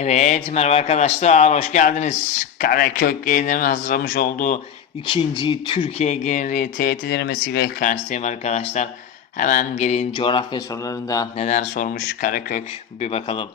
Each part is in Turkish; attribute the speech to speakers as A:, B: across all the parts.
A: Evet merhaba arkadaşlar hoş geldiniz. Karakök yayınlarının hazırlamış olduğu ikinci Türkiye geneli TYT denemesiyle karşınızdayım arkadaşlar. Hemen gelin coğrafya sorularında neler sormuş Karakök bir bakalım.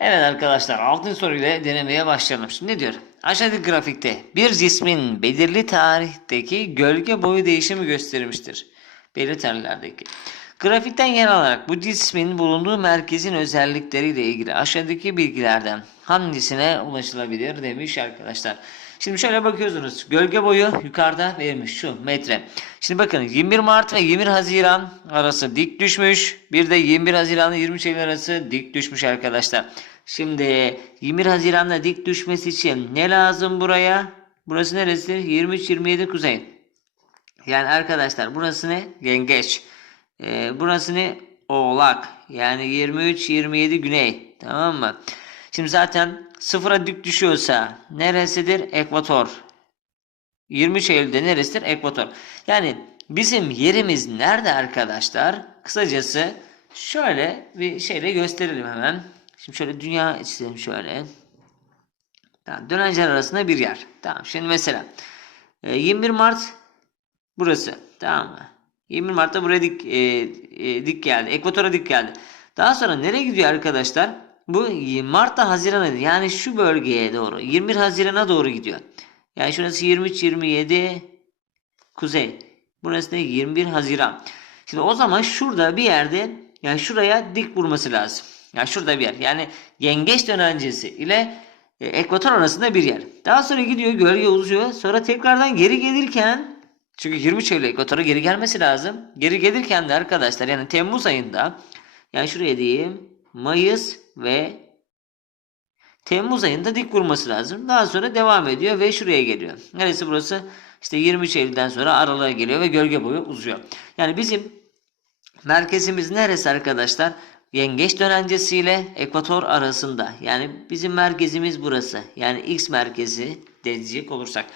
A: Evet arkadaşlar 6. soruyla denemeye başlayalım. Şimdi ne diyor? Aşağıdaki grafikte bir cismin belirli tarihteki gölge boyu değişimi gösterilmiştir. Belirli tarihlerdeki. Grafikten yer alarak bu cismin bulunduğu merkezin özellikleriyle ilgili aşağıdaki bilgilerden hangisine ulaşılabilir demiş arkadaşlar. Şimdi şöyle bakıyorsunuz. Gölge boyu yukarıda verilmiş şu metre. Şimdi bakın 21 Mart ve 21 Haziran arası dik düşmüş. Bir de 21 Haziran ile 23 Eylül arası dik düşmüş arkadaşlar. Şimdi 21 Haziran'da dik düşmesi için ne lazım buraya? Burası neresi? 23-27 kuzey. Yani arkadaşlar burası ne? Yengeç. Ee, burası ne? Oğlak. Yani 23-27 güney. Tamam mı? Şimdi zaten sıfıra dik düşüyorsa neresidir? Ekvator. 23 Eylül'de neresidir? Ekvator. Yani bizim yerimiz nerede arkadaşlar? Kısacası şöyle bir şeyle gösterelim hemen. Şimdi şöyle dünya çizelim şöyle. Tamam, dönenceler arasında bir yer. Tamam şimdi mesela e, 21 Mart burası. Tamam mı? 21 Mart'ta buraya dik, e, e, dik geldi. Ekvatora dik geldi. Daha sonra nereye gidiyor arkadaşlar? Bu Mart'ta Haziran'a yani şu bölgeye doğru 21 Haziran'a doğru gidiyor. Yani şurası 23-27 kuzey. Burası da 21 Haziran. Şimdi o zaman şurada bir yerde yani şuraya dik vurması lazım. Yani şurada bir yer. Yani yengeç dönencesi ile e, ekvator arasında bir yer. Daha sonra gidiyor gölge uzuyor. Sonra tekrardan geri gelirken çünkü 23 Eylül ekvatora geri gelmesi lazım. Geri gelirken de arkadaşlar yani Temmuz ayında yani şuraya diyeyim Mayıs ve Temmuz ayında dik vurması lazım. Daha sonra devam ediyor ve şuraya geliyor. Neresi burası? İşte 23 Eylül'den sonra aralığa geliyor ve gölge boyu uzuyor. Yani bizim merkezimiz neresi arkadaşlar? Yengeç dönencesiyle ekvator arasında. Yani bizim merkezimiz burası. Yani X merkezi diyecek olursak.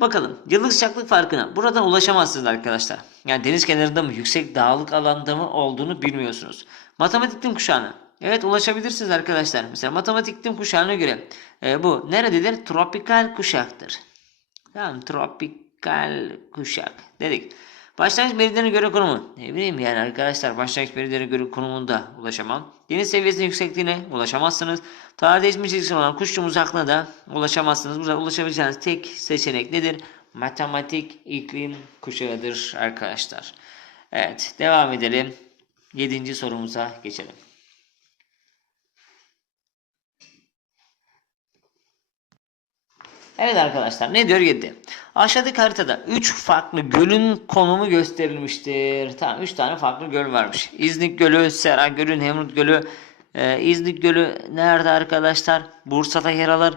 A: Bakalım yıllık sıcaklık farkına buradan ulaşamazsınız arkadaşlar. Yani deniz kenarında mı yüksek dağlık alanda mı olduğunu bilmiyorsunuz. Matematik iklim kuşağına. Evet ulaşabilirsiniz arkadaşlar. Mesela matematik iklim kuşağına göre e, bu nerededir? Tropikal kuşaktır. Tamam tropikal kuşak dedik. Başlangıç meridyene göre konumu. Ne bileyim yani arkadaşlar başlangıç meridyene göre konumunda ulaşamam. Deniz seviyesinin yüksekliğine ulaşamazsınız. Tarih değişmiş çizgisi olan kuşçum uzaklığına da ulaşamazsınız. Burada ulaşabileceğiniz tek seçenek nedir? Matematik iklim kuşağıdır arkadaşlar. Evet devam edelim. Yedinci sorumuza geçelim. Evet arkadaşlar ne diyor 7. Aşağıdaki haritada 3 farklı gölün konumu gösterilmiştir. Tamam 3 tane farklı göl varmış. İznik Gölü, Sera Gölü, Nemrut Gölü. Ee, İznik Gölü nerede arkadaşlar? Bursa'da yer alır.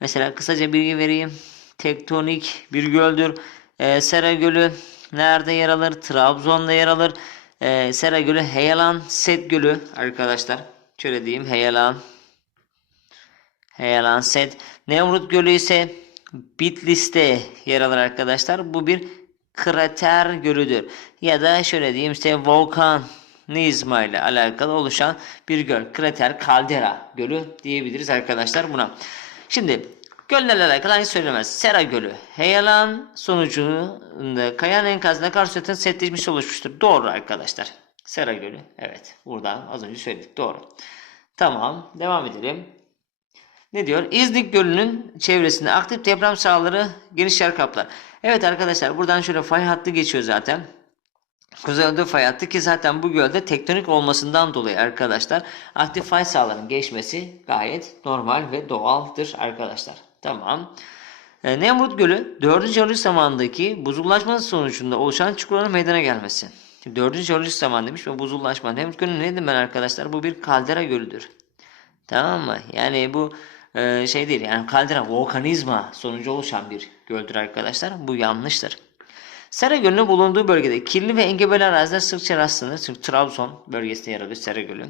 A: Mesela kısaca bilgi vereyim. Tektonik bir göldür. Ee, Sera Gölü nerede yer alır? Trabzon'da yer alır. Ee, Sera Gölü, Heyelan, Set Gölü arkadaşlar. Şöyle diyeyim Heyelan. Heyelan Set. Nemrut Gölü ise Bitlis'te yer alır arkadaşlar. Bu bir krater gölüdür. Ya da şöyle diyeyim işte volkanizma ile alakalı oluşan bir göl. Krater kaldera gölü diyebiliriz arkadaşlar buna. Şimdi göllerle alakalı aynı söylemez. Sera Gölü. Heyelan sonucunda kayan enkazına karşı yatan setleşmiş oluşmuştur. Doğru arkadaşlar. Sera Gölü. Evet. Buradan az önce söyledik. Doğru. Tamam. Devam edelim. Ne diyor? İznik Gölü'nün çevresinde aktif deprem sahaları geniş yer kaplar. Evet arkadaşlar buradan şöyle fay hattı geçiyor zaten. Kuzeydoğu fay hattı ki zaten bu gölde tektonik olmasından dolayı arkadaşlar aktif fay sahalarının geçmesi gayet normal ve doğaldır arkadaşlar. Tamam. E, Nemrut Gölü 4. jeolojik zamandaki buzullaşma sonucunda oluşan çukurların meydana gelmesi. 4. jeolojik zaman demiş ve buzullaşma. Nemrut Gölü ne dedim ben arkadaşlar? Bu bir kaldera gölüdür. Tamam mı? Yani bu e, şey değil yani kaldera volkanizma sonucu oluşan bir göldür arkadaşlar. Bu yanlıştır. Sera Gölü'nün bulunduğu bölgede kirli ve engebeli araziler sıkça rastlanır. Çünkü Trabzon bölgesinde yer alıyor Sera Gölü.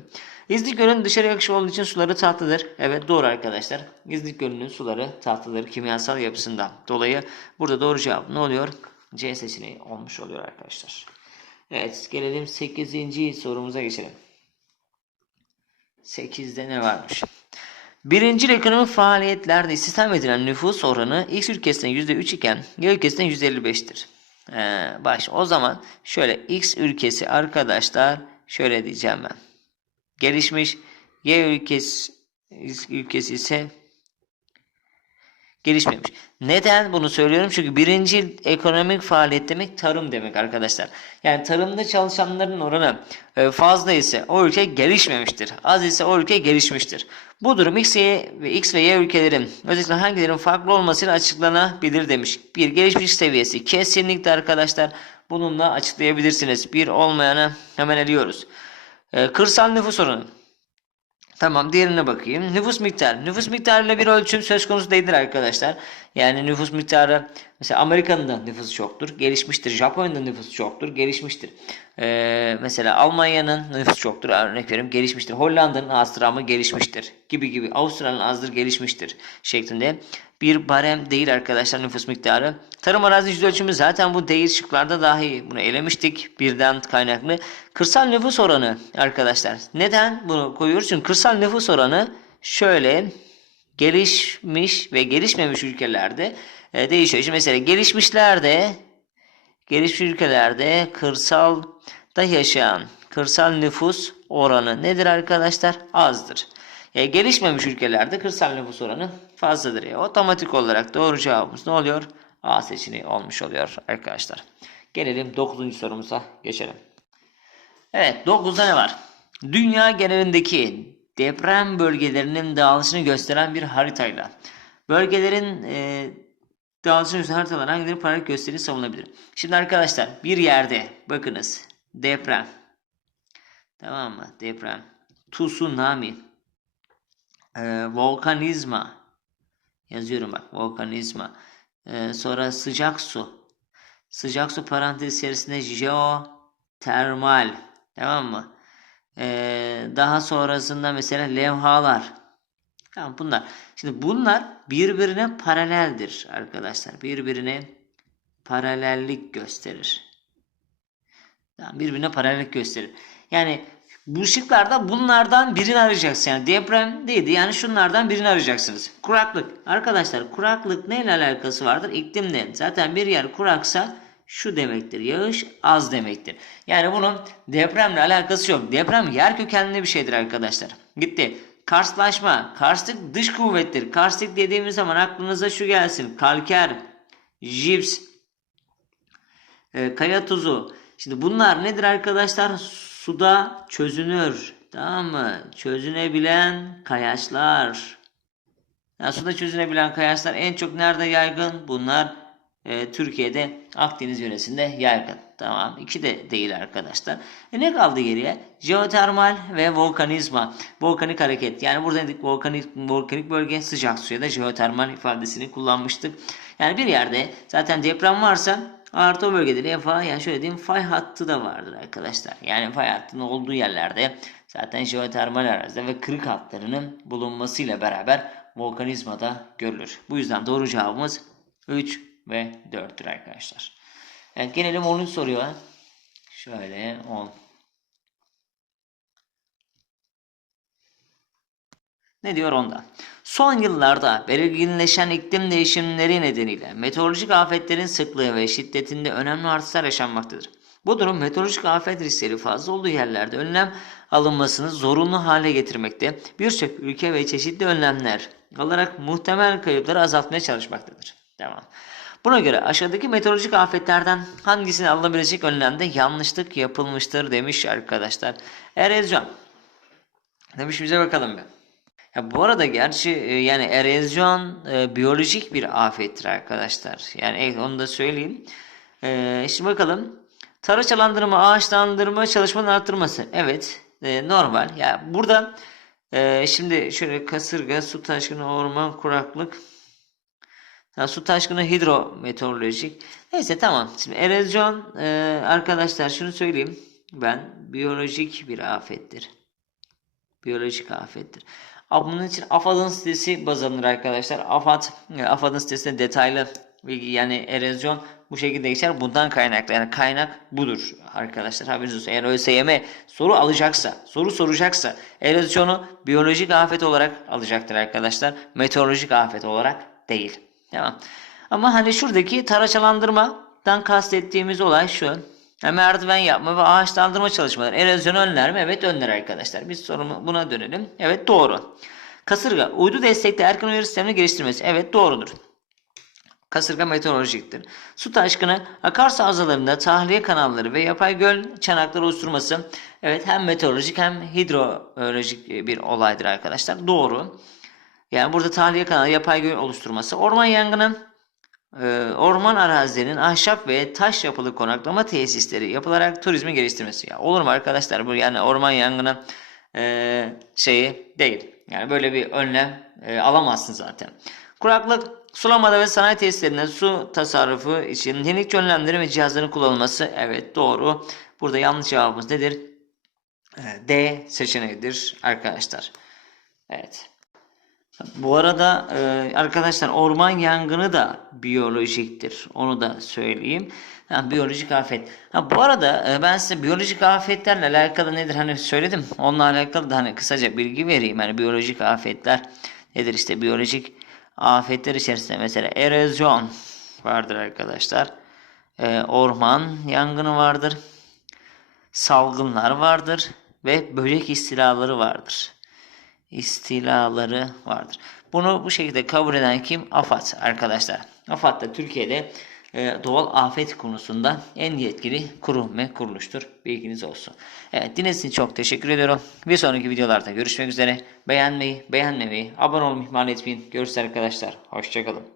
A: İznik Gölü'nün dışarı akışı olduğu için suları tatlıdır. Evet doğru arkadaşlar. İznik Gölü'nün suları tatlıdır kimyasal yapısından dolayı. Burada doğru cevap ne oluyor? C seçeneği olmuş oluyor arkadaşlar. Evet gelelim 8. sorumuza geçelim. 8'de ne varmış? Birincil ekonomik faaliyetlerde istihdam edilen nüfus oranı X ülkesinde %3 iken Y ülkesinde %55'tir. Ee, baş. O zaman şöyle X ülkesi arkadaşlar şöyle diyeceğim ben. Gelişmiş Y ülkesi ülkesi ise gelişmemiş. Neden bunu söylüyorum? Çünkü birinci ekonomik faaliyet demek tarım demek arkadaşlar. Yani tarımda çalışanların oranı e, fazla ise o ülke gelişmemiştir. Az ise o ülke gelişmiştir. Bu durum X, y ve X ve Y ülkelerin özellikle hangilerinin farklı olmasıyla açıklanabilir demiş. Bir gelişmiş seviyesi kesinlikle arkadaşlar bununla açıklayabilirsiniz. Bir olmayana hemen eliyoruz. E, kırsal nüfus oranı. Tamam diğerine bakayım. Nüfus miktarı. Nüfus miktarıyla bir ölçüm söz konusu değildir arkadaşlar. Yani nüfus miktarı mesela Amerika'nın da nüfusu çoktur. Gelişmiştir. Japonya'nın nüfusu çoktur. Gelişmiştir. Ee, mesela Almanya'nın nüfusu çoktur. Örnek veriyorum gelişmiştir. Hollanda'nın azdır ama gelişmiştir. Gibi gibi. Avustralya'nın azdır gelişmiştir. Şeklinde bir barem değil arkadaşlar nüfus miktarı. Tarım arazi yüz zaten bu değil şıklarda dahi bunu elemiştik birden kaynaklı. Kırsal nüfus oranı arkadaşlar. Neden bunu koyuyoruz? Çünkü kırsal nüfus oranı şöyle gelişmiş ve gelişmemiş ülkelerde e, değişiyor. Şimdi mesela gelişmişlerde gelişmiş ülkelerde kırsalda yaşayan kırsal nüfus oranı nedir arkadaşlar? Azdır. E, gelişmemiş ülkelerde kırsal nüfus oranı fazladır. E, otomatik olarak doğru cevabımız ne oluyor? A seçeneği olmuş oluyor arkadaşlar. Gelelim 9. sorumuza geçelim. Evet 9'da ne var? Dünya genelindeki deprem bölgelerinin dağılışını gösteren bir haritayla bölgelerin e, dağılışını gösteren haritalar hangileri paralel gösterir savunabilir? Şimdi arkadaşlar bir yerde bakınız deprem tamam mı deprem tsunami e, volkanizma. Yazıyorum bak volkanizma. E, sonra sıcak su. Sıcak su parantez içerisinde jeotermal tamam mı? E, daha sonrasında mesela levhalar. Tamam bunlar. Şimdi bunlar birbirine paraleldir arkadaşlar. Birbirine paralellik gösterir. Tamam, birbirine paralellik gösterir. Yani bu şıklarda bunlardan birini arayacaksın. Yani deprem değildi. Yani şunlardan birini arayacaksınız. Kuraklık. Arkadaşlar kuraklık neyle alakası vardır? İklimle. Zaten bir yer kuraksa şu demektir. Yağış az demektir. Yani bunun depremle alakası yok. Deprem yer kökenli bir şeydir arkadaşlar. Gitti. Karslaşma. Karslık dış kuvvettir. Karslık dediğimiz zaman aklınıza şu gelsin. Kalker, jips, e, kaya tuzu. Şimdi bunlar nedir arkadaşlar? Suda çözünür. Tamam mı? Çözünebilen kayaçlar. Yani suda çözünebilen kayaçlar en çok nerede yaygın? Bunlar e, Türkiye'de Akdeniz yöresinde yaygın. Tamam. İki de değil arkadaşlar. E ne kaldı geriye? Jeotermal ve volkanizma. Volkanik hareket. Yani burada dedik volkanik, volkanik bölge sıcak suya da jeotermal ifadesini kullanmıştık. Yani bir yerde zaten deprem varsa Artı o bölgede levha yani şöyle diyeyim fay hattı da vardır arkadaşlar. Yani fay hattının olduğu yerlerde zaten jeotermal arazide ve kırık hatlarının bulunmasıyla beraber volkanizma da görülür. Bu yüzden doğru cevabımız 3 ve 4'tür arkadaşlar. Evet gelelim 10. soruya. Şöyle 10. Ne diyor onda? Son yıllarda belirginleşen iklim değişimleri nedeniyle meteorolojik afetlerin sıklığı ve şiddetinde önemli artışlar yaşanmaktadır. Bu durum meteorolojik afet riskleri fazla olduğu yerlerde önlem alınmasını zorunlu hale getirmekte. Birçok ülke ve çeşitli önlemler alarak muhtemel kayıpları azaltmaya çalışmaktadır. Devam. Buna göre aşağıdaki meteorolojik afetlerden hangisini alınabilecek önlemde yanlışlık yapılmıştır demiş arkadaşlar. Erozyon. Demiş bize bakalım bir. Ya bu arada gerçi e, yani erozyon e, biyolojik bir afettir arkadaşlar. Yani evet, onu da söyleyeyim. E, şimdi bakalım. Tarış alandırma, ağaçlandırma çalışmanın arttırması. Evet e, normal. Ya burada e, şimdi şöyle kasırga, su taşkını, orman, kuraklık. Ya, su taşkını hidrometeorolojik. Neyse tamam. Şimdi erozyon e, arkadaşlar şunu söyleyeyim. Ben biyolojik bir afettir. Biyolojik afettir. Bunun için AFAD'ın sitesi baz alınır arkadaşlar. AFAD, AFAD'ın sitesinde detaylı bilgi yani erozyon bu şekilde geçer. Bundan kaynaklı. Yani kaynak budur arkadaşlar. Haberiniz olsun. Eğer ÖSYM soru alacaksa, soru soracaksa erozyonu biyolojik afet olarak alacaktır arkadaşlar. Meteorolojik afet olarak değil. Tamam. Ama hani şuradaki taraçalandırmadan kastettiğimiz olay şu. Yani merdiven yapma ve ağaçlandırma çalışmaları erozyonu önler mi? Evet önler arkadaşlar. Biz sorumu buna dönelim. Evet doğru. Kasırga uydu destekli erken uyarı sistemini geliştirmesi. Evet doğrudur. Kasırga meteorolojiktir. Su taşkını akarsu havzalarında tahliye kanalları ve yapay göl çanakları oluşturması evet hem meteorolojik hem hidrolojik bir olaydır arkadaşlar. Doğru. Yani burada tahliye kanalı yapay göl oluşturması. Orman yangını e, orman arazilerinin ahşap ve taş yapılı konaklama tesisleri yapılarak turizmi geliştirmesi. Ya olur mu arkadaşlar bu yani orman yangını e, şeyi değil. Yani böyle bir önlem e, alamazsın zaten. Kuraklık, sulamada ve sanayi tesislerinde su tasarrufu için yenilikçi önlemleri ve cihazların kullanılması. Evet doğru. Burada yanlış cevabımız nedir? E, D seçeneğidir arkadaşlar. Evet. Bu arada e, arkadaşlar orman yangını da biyolojiktir. Onu da söyleyeyim. Ha, biyolojik afet. Ha, bu arada e, ben size biyolojik afetlerle alakalı nedir hani söyledim. Onunla alakalı da hani kısaca bilgi vereyim. Yani biyolojik afetler nedir işte biyolojik afetler içerisinde mesela erozyon vardır arkadaşlar. E, orman yangını vardır. Salgınlar vardır ve böcek istilaları vardır istilaları vardır. Bunu bu şekilde kabul eden kim? AFAD arkadaşlar. AFAD da Türkiye'de e, doğal afet konusunda en yetkili kurum ve kuruluştur. Bilginiz olsun. Evet dinlediğiniz için çok teşekkür ediyorum. Bir sonraki videolarda görüşmek üzere. Beğenmeyi, beğenmemeyi, abone olmayı ihmal etmeyin. Görüşürüz arkadaşlar. Hoşçakalın.